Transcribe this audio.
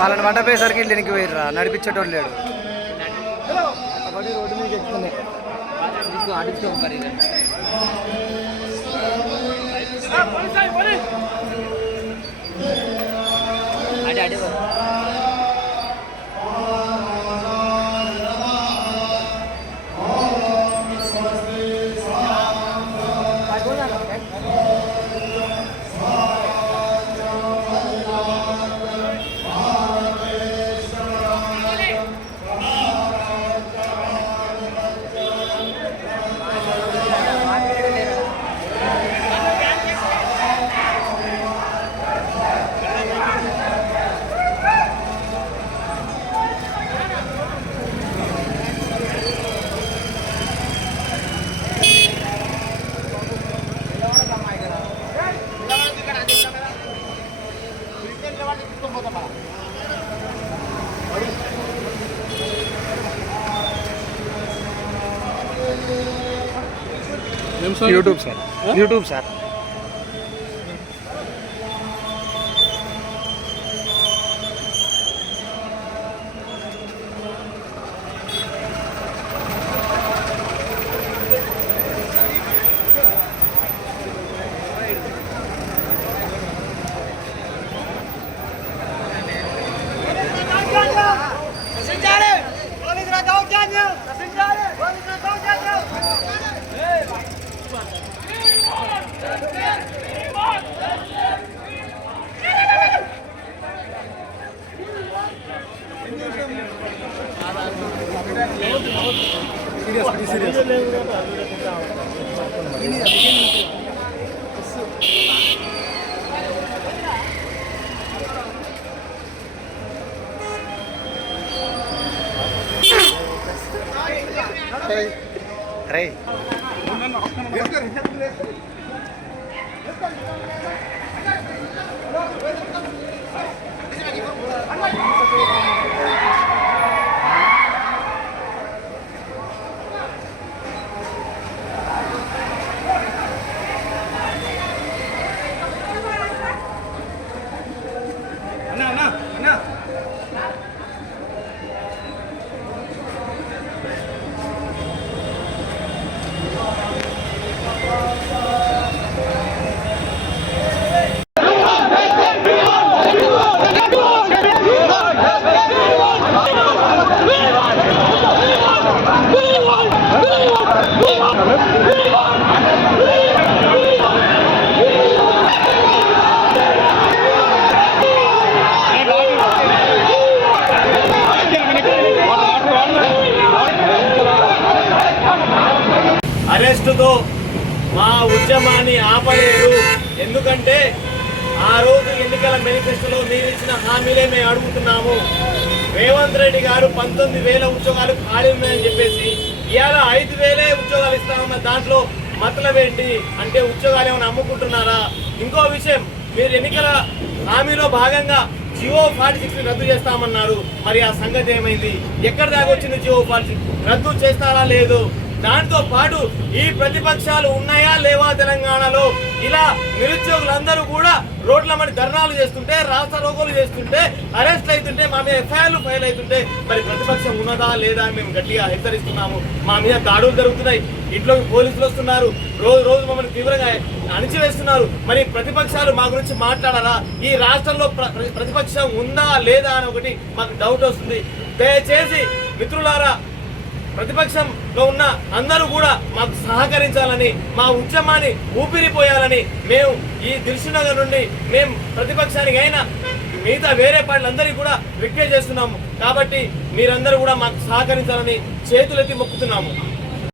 వాళ్ళని వంటపోయేసరికి ఇళ్ళకి పోయిర్రా, నడిపించేటోళ్ళు లేడు. రోడ్డు మీద చెప్తున్నాయి यूट्यूब सर అరెస్టుతో మా ఉద్యమాన్ని ఆపలేరు. ఎందుకంటే ఆ రోజు ఎన్నికల మేనిఫెస్టోలో మీరు ఇచ్చిన హామీలే మేము అడుగుతున్నాము. రేవంత్ రెడ్డి గారు 19,000 ఉద్యోగాలు ఖాళీ ఉన్నాయని చెప్పేసి ఇవాళ 5,000 ఉద్యోగాలు ఇస్తామన్న దాంట్లో మతలబ్ ఏంటి అంటే ఉద్యోగాలు ఏమైనా అమ్ముకుంటున్నారా? ఇంకో విషయం, మీరు ఎన్నికల హామీలో భాగంగా జియో 46 రద్దు చేస్తామన్నారు. మరి ఆ సంగతి ఏమైంది? ఎక్కడి దాకా వచ్చింది జియో 46? రద్దు చేస్తారా లేదు? దాంతో పాటు ఈ ప్రతిపక్షాలు ఉన్నాయా లేవా తెలంగాణలో? ఇలా నిరుద్యోగులందరూ కూడా రోడ్ల మీద ధర్నాలు చేస్తుంటే, రాష్ట్ర రోగులు చేస్తుంటే, అరెస్ట్లు అవుతుంటే, మా మీద ఎఫ్ఐఆర్లు ఫైల్ అవుతుంటే మరి ప్రతిపక్షం ఉన్నదా లేదా అని మేము గట్టిగా హెచ్చరిస్తున్నాము. మా మీద దాడులు జరుగుతున్నాయి, ఇంట్లోకి పోలీసులు వస్తున్నారు, రోజు రోజు మమ్మల్ని తీవ్రంగా అణిచివేస్తున్నారు. మరి ప్రతిపక్షాలు మా గురించి మాట్లాడారా? ఈ రాష్ట్రంలో ప్రతిపక్షం ఉందా లేదా అని ఒకటి మాకు డౌట్ వస్తుంది. దయచేసి మిత్రులారా, ప్రతిపక్షంలో ఉన్న అందరూ కూడా మాకు సహకరించాలని, మా ఉద్యమాన్ని ఊపిరిపోయాలని మేము ఈ దిల్సుఖ్నగర్ నుండి మేము ప్రతిపక్షానికి అయినా మిగతా వేరే పార్టీలందరికీ కూడా రిక్వెస్ట్ చేస్తున్నాము. కాబట్టి మీరందరూ కూడా మాకు సహకరించాలని చేతులెత్తి మొక్కుతున్నాము.